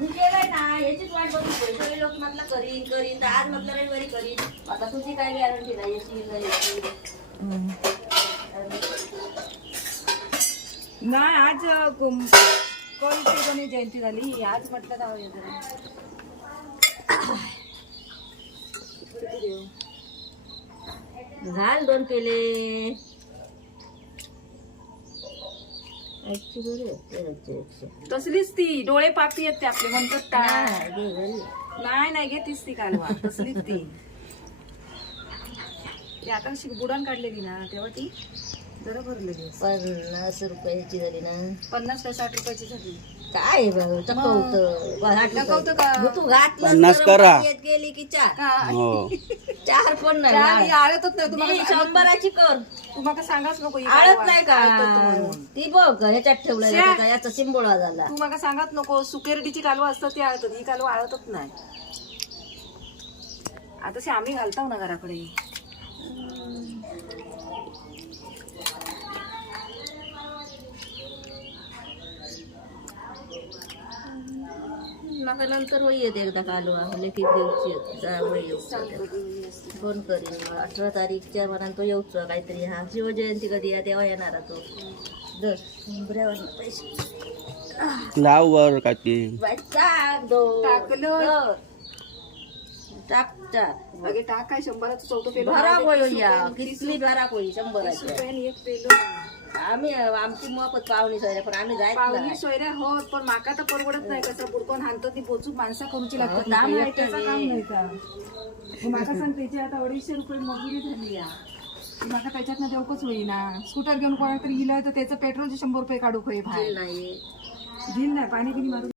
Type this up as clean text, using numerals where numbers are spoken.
मी केलंय ना, याचीच वाट बघून सगळे लोक म्हटलं करीन करीन, तर आज म्हटलं रविवारी करीन. आता तुझी काय गॅरंटी नाही येशील नाही येशील. नाही आज कोणी जयंती झाली, आज म्हटलं जाऊया जरा. घाल 2 पेले. तसलीच ती डोळे पापी आहेत ते आपले म्हणतात का? नाही, घे घरी. नाही घेतीस ती कालवा, तसलीच ती. ती आता बुडान काढलेली ना तेव्हा ती जरा भरलेली. 50 रुपयाची झाली ना. 50 का 60 रुपयाची झाली. काय दाखवतं का? तू घातलं 50 करा. गेली की 4 का? हो 4 पण चार नाही. ही आळतच नाही तुम्हाला. 100ची कर. तुम्हाला सांगाच नको ही आळत कालवा. नाही का? आळतत म्हणून. ती बघ ह्याच्यात ठेवलं श्या. त्याचा याचा शिंबोळा झाला. तुम्हाला सांगत नको. सुकेरडीची कालवा असतात ती आळतत, ही कालवा आळतच नाही. आता आम्ही घालताव ना घराकडे. मग नंतर होई येते एकदा कालवा लेखी दिवशी जावं येऊ फोन करीन. 18 तारीखच्या मनात तो येऊच काहीतरी. हा शिवजयंती कधी आहे तेव्हा येणार तो. दर पैसे लाव वर काकी. टाक 2 टाकलं. टाक 4 अगे टाक काय 100चं 14 पेलो. भरा होय 30 या रुपयाने- किसली भरा होई 100ची. रुपयाने एक पेलो. आम्ही आमची मोफत पाहुणी सोयऱ्या पण आम्ही जायचं पाहुणी नाही. सोयऱ्या हो, पण माका तर परवडत नाही. कसं बुडकून हाणतं ती पोचूक माणसं करूची लागतात. हो, काम आहे एकट्याचं ते. काम नाही का? मग माका सांग त्याची आता 250 रुपये मजुरी झाली या. माका त्याच्यातनं देवकच होईना. स्कूटर घेऊन कोणाला तरी गेलं तर त्याचं पेट्रोलचे 100 रुपये काढू होय बाहेर. नाही झील नाही पाणी बिनी मारून